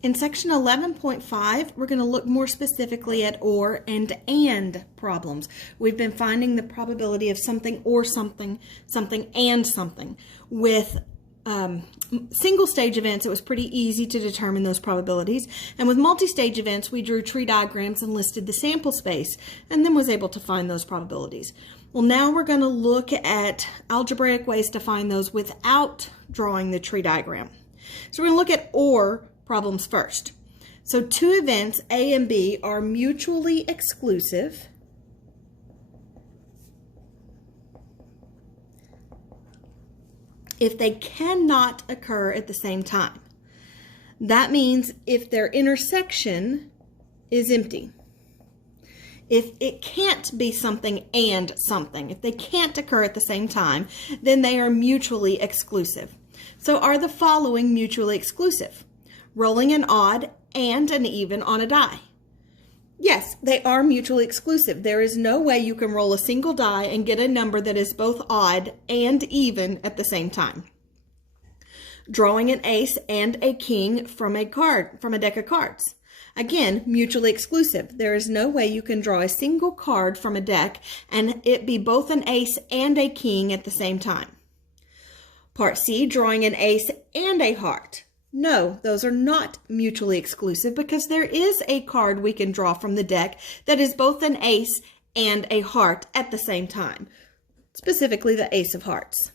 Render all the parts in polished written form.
In section 11.5, we're going to look more specifically at or and problems. We've been finding the probability of something or something, something and something. With single stage events, it was pretty easy to determine those probabilities. And with multi-stage events, we drew tree diagrams and listed the sample space and then was able to find those probabilities. Well, now we're going to look at algebraic ways to find those without drawing the tree diagram. So we're going to look at or problems first. So two events, A and B, are mutually exclusive if they cannot occur at the same time. That means if their intersection is empty. If it can't be something and something, if they can't occur at the same time, then they are mutually exclusive. So are the following mutually exclusive? Rolling an odd and an even on a die. Yes, they are mutually exclusive. There is no way you can roll a single die and get a number that is both odd and even at the same time. Drawing an ace and a king from a deck of cards. Again, mutually exclusive. There is no way you can draw a single card from a deck and it be both an ace and a king at the same time. Part C, drawing an ace and a heart. No, those are not mutually exclusive because there is a card we can draw from the deck that is both an ace and a heart at the same time, specifically the ace of hearts.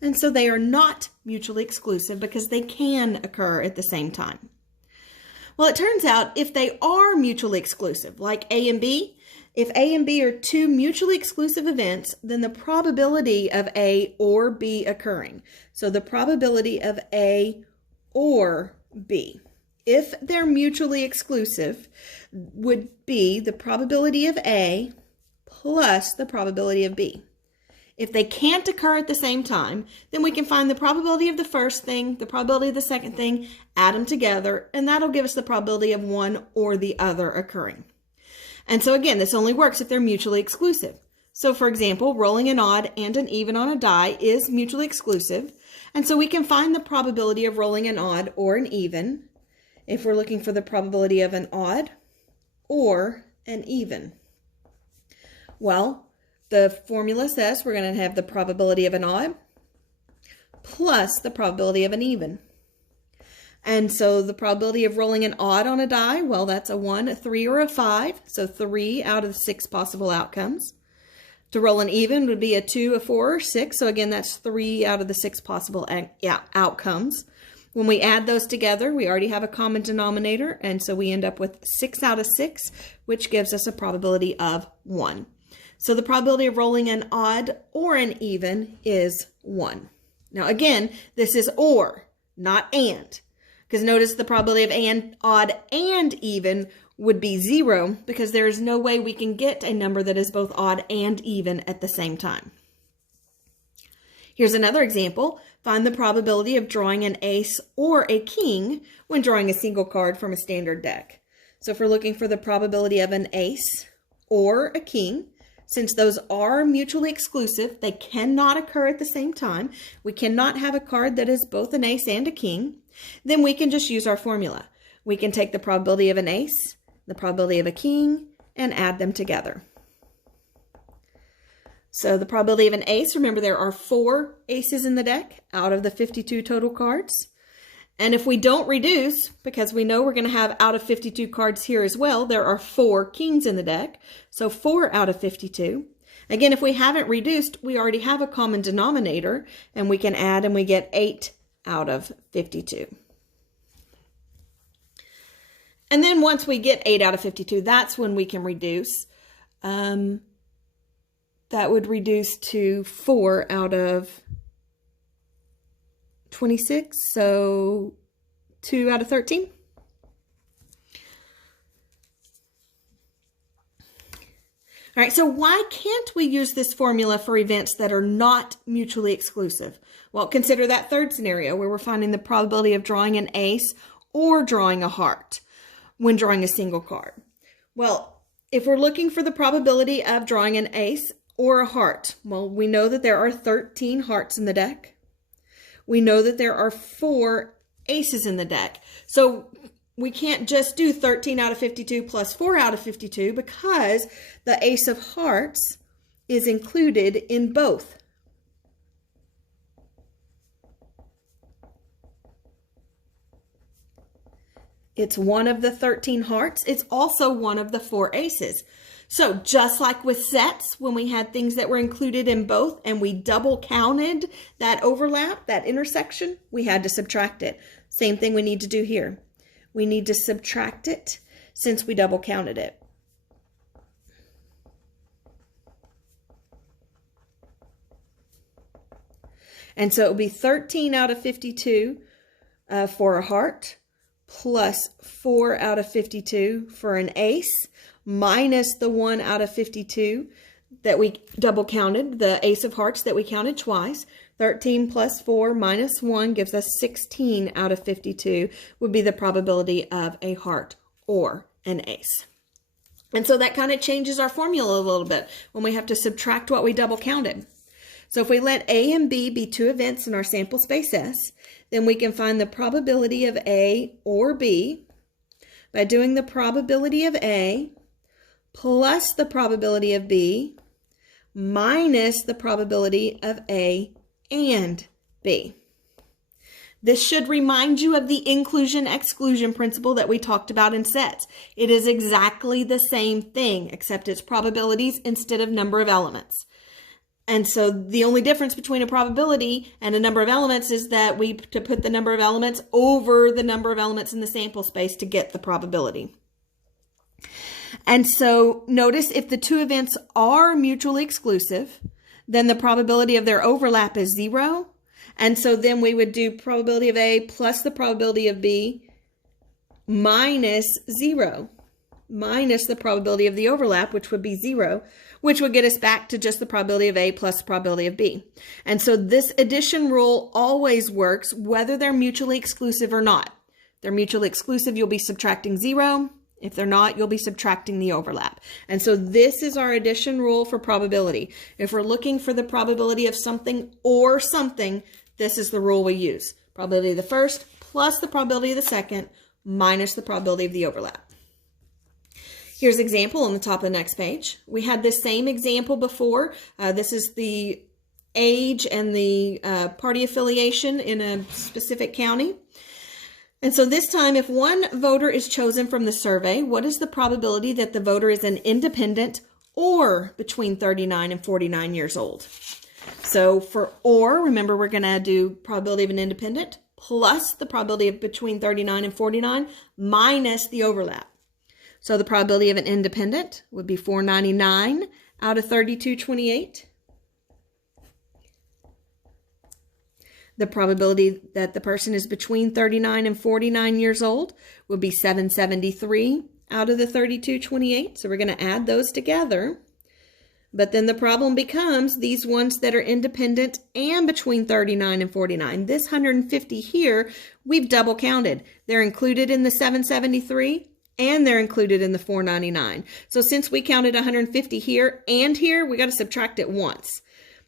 And so they are not mutually exclusive because they can occur at the same time. Well, it turns out if they are mutually exclusive, like A and B, if A and B are two mutually exclusive events, then the probability of A or B occurring. So the probability of A or B, if they're mutually exclusive, would be the probability of A plus the probability of B. If they can't occur at the same time, then we can find the probability of the first thing, the probability of the second thing, add them together, and that'll give us the probability of one or the other occurring. And so again, this only works if they're mutually exclusive. So for example, rolling an odd and an even on a die is mutually exclusive. And so we can find the probability of rolling an odd or an even if we're looking for the probability of an odd or an even. Well, the formula says we're going to have the probability of an odd plus the probability of an even. And so the probability of rolling an odd on a die, well, that's a 1, a 3, or a 5. So 3 out of the 6 possible outcomes. To roll an even would be a 2, a 4, or 6. So again, that's 3 out of the 6 possible outcomes. When we add those together, we already have a common denominator. And so we end up with 6 out of 6, which gives us a probability of 1. So the probability of rolling an odd or an even is 1. Now again, this is or, not and. Because notice the probability of odd and even would be 0 because there is no way we can get a number that is both odd and even at the same time. Here's another example. Find the probability of drawing an ace or a king when drawing a single card from a standard deck. So if we're looking for the probability of an ace or a king, since those are mutually exclusive, they cannot occur at the same time. We cannot have a card that is both an ace and a king. Then we can just use our formula. We can take the probability of an ace, the probability of a king, and add them together. So the probability of an ace, remember there are 4 aces in the deck out of the 52 total cards. And if we don't reduce, because we know we're going to have out of 52 cards here as well, there are 4 kings in the deck. So 4 out of 52. Again, if we haven't reduced, we already have a common denominator, and we can add and we get 8 out of 52. And then once we get 8 out of 52, that's when we can reduce. That would reduce to 4 out of 26, so 2 out of 13. All right, so why can't we use this formula for events that are not mutually exclusive? Well, consider that third scenario where we're finding the probability of drawing an ace or drawing a heart when drawing a single card. Well, if we're looking for the probability of drawing an ace or a heart, well, we know that there are 13 hearts in the deck. We know that there are 4 aces in the deck. So we can't just do 13 out of 52 plus 4 out of 52 because the ace of hearts is included in both. It's one of the 13 hearts. It's also one of the 4 aces. So just like with sets, when we had things that were included in both and we double counted that overlap, that intersection, we had to subtract it. Same thing we need to do here. We need to subtract it since we double counted it. And so it will be 13 out of 52 for a heart, plus 4 out of 52 for an ace, minus the 1 out of 52 that we double counted, the ace of hearts that we counted twice. 13 plus 4 minus 1 gives us 16 out of 52 would be the probability of a heart or an ace. And so that kind of changes our formula a little bit when we have to subtract what we double counted. So if we let A and B be 2 events in our sample space S, then we can find the probability of A or B by doing the probability of A plus the probability of B minus the probability of A and B. This should remind you of the inclusion-exclusion principle that we talked about in sets. It is exactly the same thing, except it's probabilities instead of number of elements. And so the only difference between a probability and a number of elements is that we to put the number of elements over the number of elements in the sample space to get the probability. And so notice if the 2 events are mutually exclusive, then the probability of their overlap is 0. And so then we would do probability of A plus the probability of B minus 0, minus the probability of the overlap, which would be 0, which would get us back to just the probability of A plus the probability of B. And so this addition rule always works whether they're mutually exclusive or not. If they're mutually exclusive, you'll be subtracting 0. If they're not, you'll be subtracting the overlap. And so this is our addition rule for probability. If we're looking for the probability of something or something, this is the rule we use. Probability of the first plus the probability of the second minus the probability of the overlap. Here's an example on the top of the next page. We had this same example before. This is the age and the party affiliation in a specific county. And so this time, if one voter is chosen from the survey, what is the probability that the voter is an independent or between 39 and 49 years old? So for or, remember we're going to do probability of an independent plus the probability of between 39 and 49 minus the overlap. So the probability of an independent would be 499 out of 3228. The probability that the person is between 39 and 49 years old would be 773 out of the 3228. So we're going to add those together. But then the problem becomes these ones that are independent and between 39 and 49. This 150 here, we've double counted. They're included in the 773 and they're included in the 499. So since we counted 150 here and here, we got to subtract it once.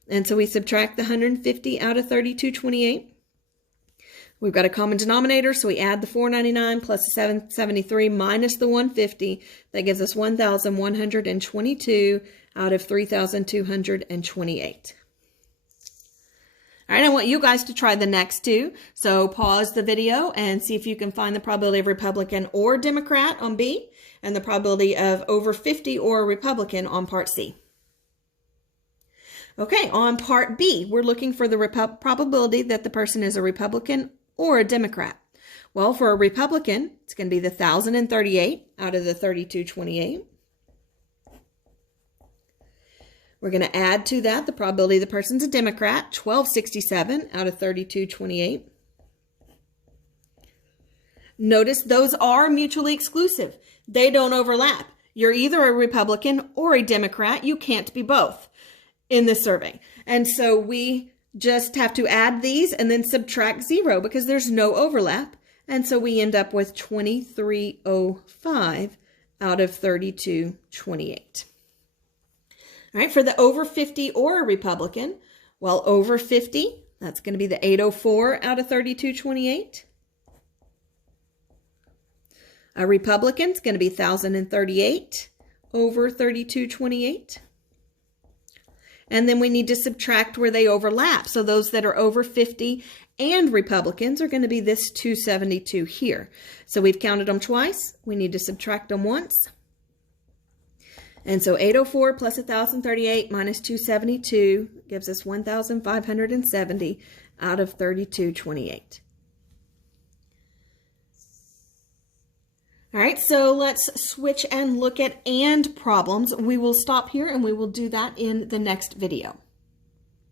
And so we subtract the 150 out of 3228. We've got a common denominator, so we add the 499 plus the 773 minus the 150. That gives us 1,122 out of 3,228. All right, I want you guys to try the next 2. So pause the video and see if you can find the probability of Republican or Democrat on B and the probability of over 50 or Republican on part C. Okay, on part B, we're looking for the probability that the person is a Republican or a Democrat. Well, for a Republican, it's going to be the 1,038 out of the 3,228. We're going to add to that the probability the person's a Democrat, 1,267 out of 3,228. Notice those are mutually exclusive. They don't overlap. You're either a Republican or a Democrat. You can't be both in this survey. And so we just have to add these and then subtract 0 because there's no overlap. And so we end up with 2,305 out of 3,228. All right, for the over 50 or a Republican, well, over 50, that's going to be the 804 out of 3,228. Republican's going to be 1,038 over 3228. And then we need to subtract where they overlap. So those that are over 50 and Republicans are going to be this 272 here. So we've counted them twice. We need to subtract them once. And so 804 plus 1,038 minus 272 gives us 1,570 out of 3228. All right, so let's switch and look at AND problems. We will stop here and we will do that in the next video.